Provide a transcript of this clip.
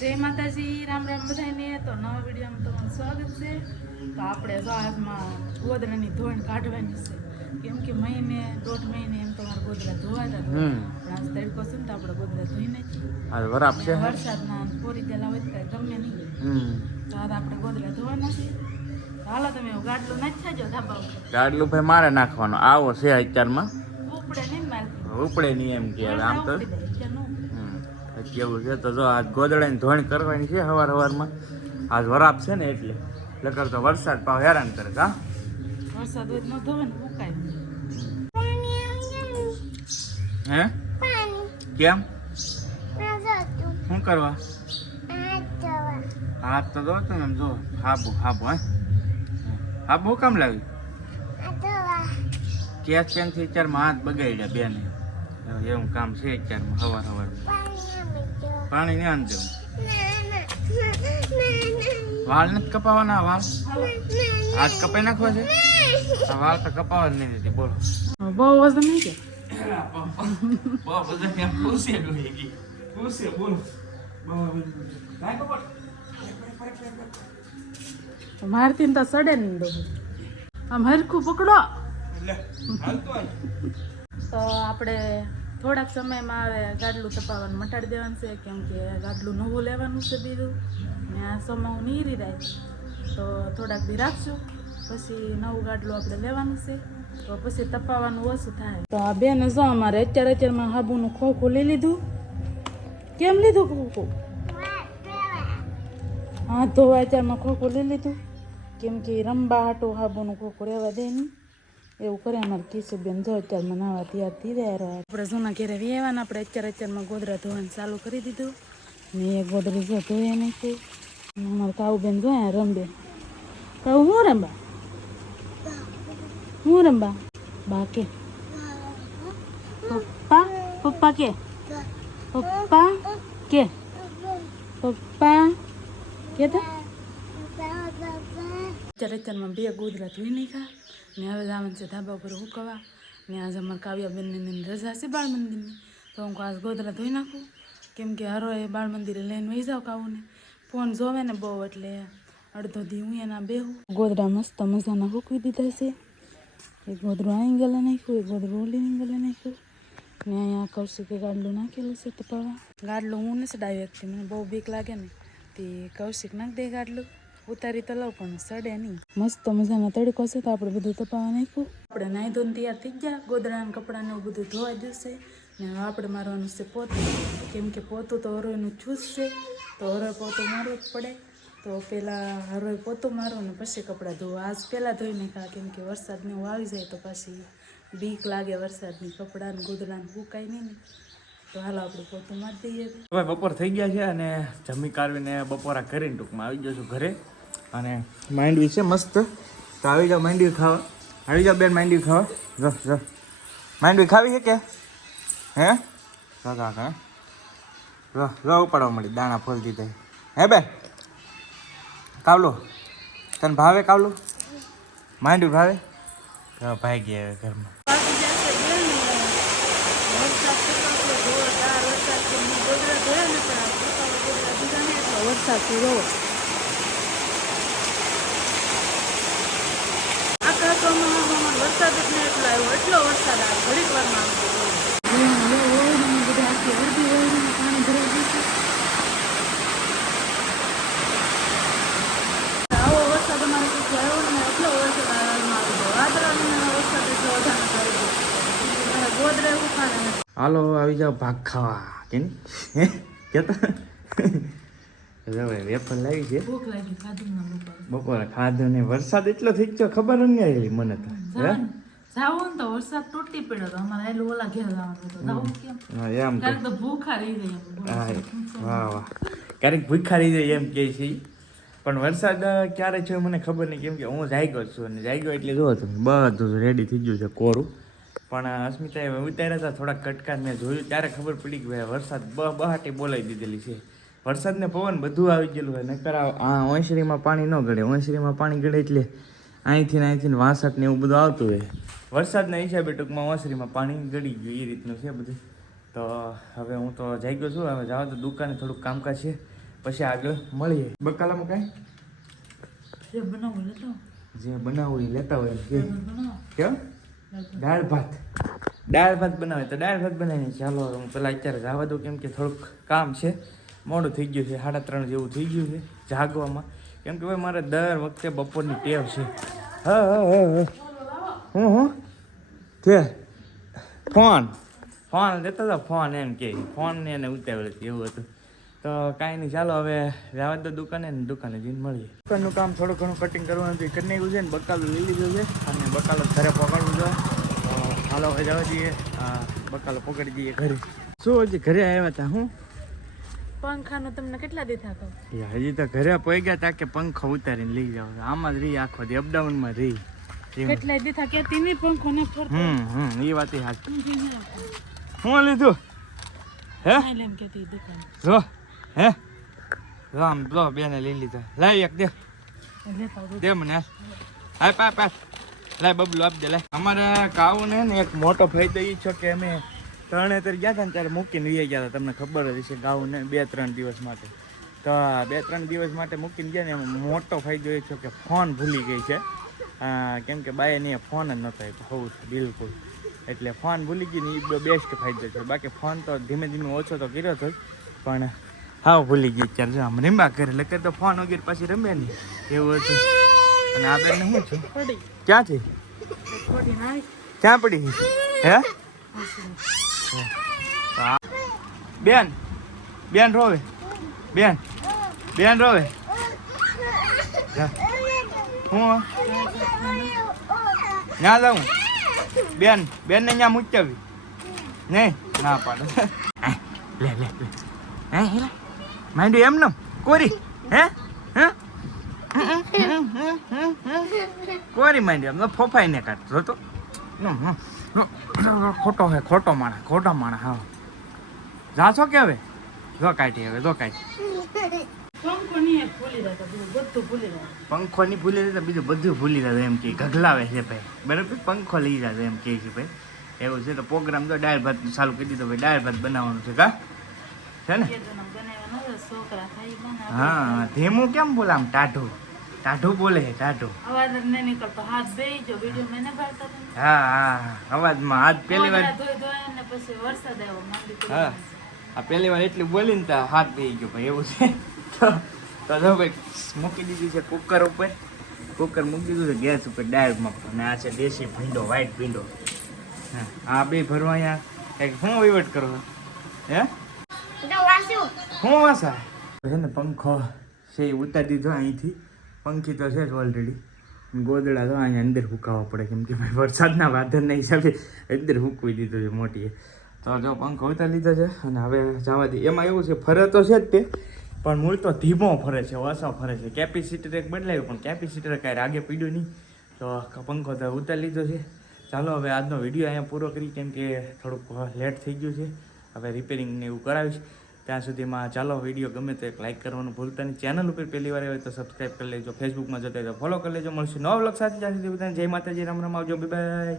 જય માતાજી, રામ રામ બધાને. તો નવા વિડીયોમાં તમારું સ્વાગત છે. તો આપણે આજમાં ગોદરાની ધોણ કાઢવાની છે, કેમ કે દોઢ મહિને એમ તમારા ગોદરા ધોવાતા પણ આજ તડકો છે ને તો આપણે ગોદરા ધોઈ નાખીએ. વરસાદના પોરી ગયેલા હોય તો ગમે નહીં, તો આજ આપણે ગોદરા ધોવાના છે. હાલો તમે ગાડલું નાખી થાજો ધાબા ઉપર. ગાડલું ભાઈ મારે નાખવાનો આવો છે અત્યારમાં. ઉપડે નહીં મારતી, ઉપડે નહીં એમ કે આમ તો કેવું છે. તો જો આજ ગોદડાની ધોણ કરવાની છે સવારમાં. આજ વરાપ છે ને એટલે લકર તો વરસાદ પાવ હેરાન કરે. કા વરસાદ હોય ન ધોવે ને ઉકાય. હે કેમ શું કરવા? હાથ તો દો તમે એમ જો. હાબુ હાબુ હાબુ કામ લાવી કેસ પેન થી અત્યારમાં હાથ બગાડ્યા બેને. એવું કામ છે અત્યારમાં સવારમાં. પાણી નહીં આન દેવું. વાળ નથી કપાવાના. વાળ આજ કપાઈ નાખવા છે. વાળ તો કપાવા જ નહીં દેતી. બોલો બહુ વજન નહીં કે મારતી તો સડે ને દો. આમ હરખું પકડો. તો આપણે થોડાક સમયમાં આવે ગાડલું તપાવવાનું મટાડી દેવાનું છે, કેમ કે ગાડલું નવું લેવાનું છે બીજું ને આ સમાવું નીરી જાય. તો થોડાક દી રાખશું, પછી નવું ગાડલું આપણે લેવાનું છે, તો પછી તપાવવાનું ઓછું થાય. તો આ બેને જો અમારે અત્યારમાં હાબુનું ખોખું લઈ લીધું. કેમ લીધું ખોખું? હાથ ધોવા અત્યારમાં ખોખું લઈ લીધું, કેમ કે રંબા હાટું હાબુનું ખોખું રહેવા દે નહીં. એવું કરે અમારે કિશુબેન. જો અત્યારમાં નાવા તૈયાર થઈ રહ્યા. આપણે જૂના ઘેરે વ્યવાના. આપણે અત્યારમાં ગોદરા ધોવાનું ચાલુ કરી દીધું ને એ ગોદરી જો ધોઈ નાખ્યું. અમારે કાવુબેન જોયા રંબે. કાવું હું રંબા? હું રંબા? બા કે પપ્પા? પપ્પા કે પપ્પા કે પપ્પા કે તો અત્યારમાં બે ગોદરા ધોઈ નાખ્યા ને હવે જવાનું છે ધાબા ઉપર હુકવા. ને આજે અમારે કાવ્યાબેનની રજા છે બાળ મંદિરની, તો હું આજ ગોદરા ધોઈ નાખું, કેમ કે હરોએ બાળ મંદિરે લઈને વહી જાવ કાવુને. ફોન જોવે ને બહુ એટલે અડધો દી હું એના બેહું. ગોદરા મસ્ત મજાના હૂકવી દીધા છે. એક ગોદરું આ એંગલે નાખ્યું, એક ગોદરું ઓલી એંગલે નાખ્યું ને અહીંયા કૌશિકે ગાડલું નાખેલું છે તપાવા. ગાડલું હું નથી ડાવી શકતી, મને બહુ બીક લાગે ને તે કૌશિક નાખી દે ગાડલું. ઉતારી તો લઉં પણ સડે નહીં. મસ્ત મજાના તડકો છે તો આપણે બધું તપાવા નાખ્યું. આપણે નાહી ધોઈને તૈયાર થઈ ગયા. ગોદડાના કપડાને એવું બધું ધોવાઈ જશે ને હવે આપણે મારવાનું છે પોતું, કેમ કે પોતું તો હરોયનું છૂસ છે, તો હરોય પોતું મારવું જ પડે. તો પહેલાં હરોય પોતું મારો ને પછી કપડાં ધોવા. આજ પહેલાં ધોઈ નાખ્યા, કેમ કે વરસાદને એવું આવી જાય તો પાછી બીક લાગે વરસાદની. કપડાને ગોદડાને ફૂંકાય નહીં ને. તો હાલો આપણે પોતું મારી દઈએ. હવે બપોર થઈ ગયા છે અને જમી કાઢવીને બપોરા કરીને ટૂંકમાં આવી ગયો છું ઘરે. અને માંડવી છે મસ્ત, તો આવી જાઓ માંડવી ખાવા. આવી જાઓ બેન માંડવી ખાવા. જો જો માંડવી ખાવી છે કે હે? કાકા હે જો જો ઉપાડવા મળી દાણા ફોલ દીધા. હે બેન કાવલું તને ભાવે? કાવલું માંડવી ભાવે? ભાઈ ગયા ઘરમાં. વરસાદ થયો વરસાદ જ નહીં એટલો આવ્યો. એટલો વરસાદ આવે ઘડીક વારમાં બધા આખી અડધી ઓળીને પાણી ભરાઈ ગયું. આવો વરસાદ અમારે કઈ આવ્યો ને એટલો વરસાદ આવી ગયો. વાદળાનો વરસાદ એટલો વધારે કરી ગયો. ગોદરે એવું ખાને. હાલો આવી જાઓ ભાગ ખાવા. કે કેતા વેફર લાવી છે. ભૂખ લાગી ખાધું ના બપોરે ખાધું ને વરસાદ એટલો થઈ ગયો ખબર જ નહીં આવી મને તો. જાવું ને તો વરસાદ તૂટી પડ્યો તો અમારે એલું ઓલા ઘેર જવાનું હતું. જાવું કેમ? ક્યારેક તો ભૂખા રહી જાય. વાહ વાહ ક્યારેક ભૂખા રહી જાય એમ કે છે. પણ વરસાદ ક્યારે છે મને ખબર નહીં, કેમ કે હું જાગ્યો છું અને જાગ્યો એટલે જો તમે બધું રેડી થઈ ગયું છે કોરું. પણ અસ્મિતાએ ઉતાર્યા હતા થોડાક કટકા મેં જોયું ત્યારે ખબર પડી કે ભાઈ વરસાદ બહાટી બોલાવી દીધેલી છે. વરસાદને પવન બધું આવી ગયેલું હોય. નકર આ ઓંસરીમાં પાણી ન ગળે. ઓંસરીમાં પાણી ગળે એટલે અહીંથી વાસઠ ને એવું બધું આવતું હોય. વરસાદના હિસાબે ટૂંકમાં ઓસરીમાં પાણી ગળી ગયું એ રીતનું છે બધું. તો હવે હું તો જાગ્યો છું, હવે જાવ તો દુકાને થોડુંક કામકાજ છે પછી આગળ મળીએ. બકાલામાં કાંઈ જે બનાવું લેતો જે બનાવવું એ લેતા હોય કે બનાવો કેમ દાળ ભાત બનાવે તો દાળ ભાત બનાવીને ચાલો હું પેલા અત્યારે જવા દઉં કેમ કે થોડુંક કામ છે, મોડું થઈ ગયું છે, 3:30 જેવું થઈ ગયું છે જાગવામાં. કેમ કે ભાઈ મારે દર વખતે બપોરની ટેવ છે. હું કે ફોન લેતો હતો, ફોન એમ કે ફોન ને એને ઉતાવળ હતી એવું હતું. તો કાંઈ નહીં, ચાલો હવે જવા દો દુકાને ને દુકાને જઈને મળીએ. દુકાનનું કામ થોડું ઘણું કટિંગ કરવાનું હતું, કરી નાખ્યું છે ને બકાલું લઈ લીધું છે અને બકાલો ઘરે પકડવું છે. હાલો હવે જવા દઈએ, બકાલો પકડી દઈએ ઘરે. શું હજી ઘરે આવ્યા હતા? હું પંખાનો તમને કેટલા દી થાતો? હજી તો ઘરે પહોંચ્યા હતા કે પંખો ઉતારીને લઈ જાવ. આમાં જ રહી આખો દી અપડાઉનમાં રહી. કેટલા દી થા કેતી નહીં પંખો ને ફરતો. એ વાત સાચી. હું લીધું હે એમ કેતી દુકાન જો હે રામ જો બેને લઈ લીધા. લાય એક દે લેતા આવું. દે મને હાય પાપ લાય બબલું આપી દે. લાય અમારે કાવું ને એક મોટો ફાયદો એ છે કે અમે તરણેતર ગયા હતા ને ત્યારે મૂકીને લઈ ગયા હતા. તમને ખબર જ છે ગાવું ને 2-3 દિવસ માટે. તો 2-3 દિવસ માટે મૂકીને ગયા ને એમાં મોટો ફાયદો એ છે કે ફોન ભૂલી ગઈ છે. કેમ કે બાએ ને ફોન જ નહોતો આપ્યો હોવું છે બિલકુલ. એટલે ફોન ભૂલી ગઈ ને એ બેસ્ટ ફાયદો છે. બાકી ફોન તો ધીમે ધીમે ઓછો તો કર્યો હતો પણ હાવ ભૂલી ગઈ. અત્યારે જો આમ રીંબા કરે એટલે તો ફોન વગેરે પછી રમે નહીં એવું હતું. અને આ બેન શું છે? પડી ક્યાંથી પડી નાઈ ક્યાં પડી હે? બેન બેન રોવે બેન રોવે હું ના જાઉં બેન ને ત્યાં મૂકવી નહીં ના પાડે. લે હે માંડ્યું એમ ને કોરી હે કોરી માંડ્યું એમ ફોફાઈ ને કાઢ તો ખોટો માણસ હા જાશો કે હવે જો કાઢી હવે જો કાઢી પંખો નહીં ભૂલી રહેતો બધું ભૂલી રહે. પંખો ની ભૂલી રહે તો બીજું બધું ભૂલી રહ્યો એમ કે ગગલાવે છે ભાઈ. બરાબર પંખો લઈ જાય એમ કે છે ભાઈ. એવું છે તો પ્રોગ્રામ તો દાળ ભાત ચાલુ કરી દીધો ભાઈ. દાળ ભાત બનાવવાનું છે કા છે ને? છોકરા થાય બનાવે. હા ધીમું કેમ બોલે આમ ટાઢું બોલે છે ટાઢું. અવાજ જ નહીં નીકળતો. હાથ બેહી જો વિડીયો મેં પાડતા હતા. હા અવાજમાં આજ પહેલી વાર ધોઈ ને પછી વરસાદ આવ્યો માંડી પડી. હા આ પહેલી વાર એટલું બોલીને તો હાથ બેહી ગયો ભાઈ એવું છે. તો જો ભાઈ મૂકી દીધી છે કુકર ઉપર. કુકર મૂકી દીધું છે ગેસ ઉપર ડાયરેક્ટમાં. અને આ છે દેશી ભીંડો વ્હાઈટ ભીંડો. હા આ બે ભરવા અહીંયા કંઈક શું વહીવટ કરો હે શું વાસા છે ને? પંખો છે એ ઉતારી દીધો અહીંથી. પંખી તો છે જ ઓલરેડી. ગોદડા તો અહીંયા અંદર ફૂંકાવવા પડે કેમ કે ભાઈ વરસાદના વાદળના હિસાબે અંદર ફૂંકવી દીધું છે મોટીએ. તો જો પંખો ઉતારી લીધો છે અને હવે જવા દે. એમાં એવું છે ફરે તો છે જ તે પણ મૂળ તો ધીમો ફરે છે ઓછો ફરે છે. કેપેસિટર એક બદલાયું પણ કેપેસિટર કાંઈ રાગે પીડ્યું નહીં. તો પંખો તો ઉતારી લીધો છે. ચાલો હવે આજનો વિડીયો અહીંયા પૂરો કરી કેમ કે થોડુંક લેટ થઈ ગયું છે. હવે રિપેરિંગ ને એવું કરાવીશ. ત્યાં સુધીમાં ચાલો વિડીયો ગમે તો એક લાઇક કરવાનું ભૂલતા નહીં. ચેનલ ઉપર પહેલી વાર હોય તો સબસ્ક્રાઈબ કરી લેજો. ફેસબુકમાં જતા તો ફોલો કરી લેજો. મળશું નવા વ્લોગ સાથે. ત્યાં સુધી બધાને જય માતાજી, રામ રામ, આવજો, બાય બાય.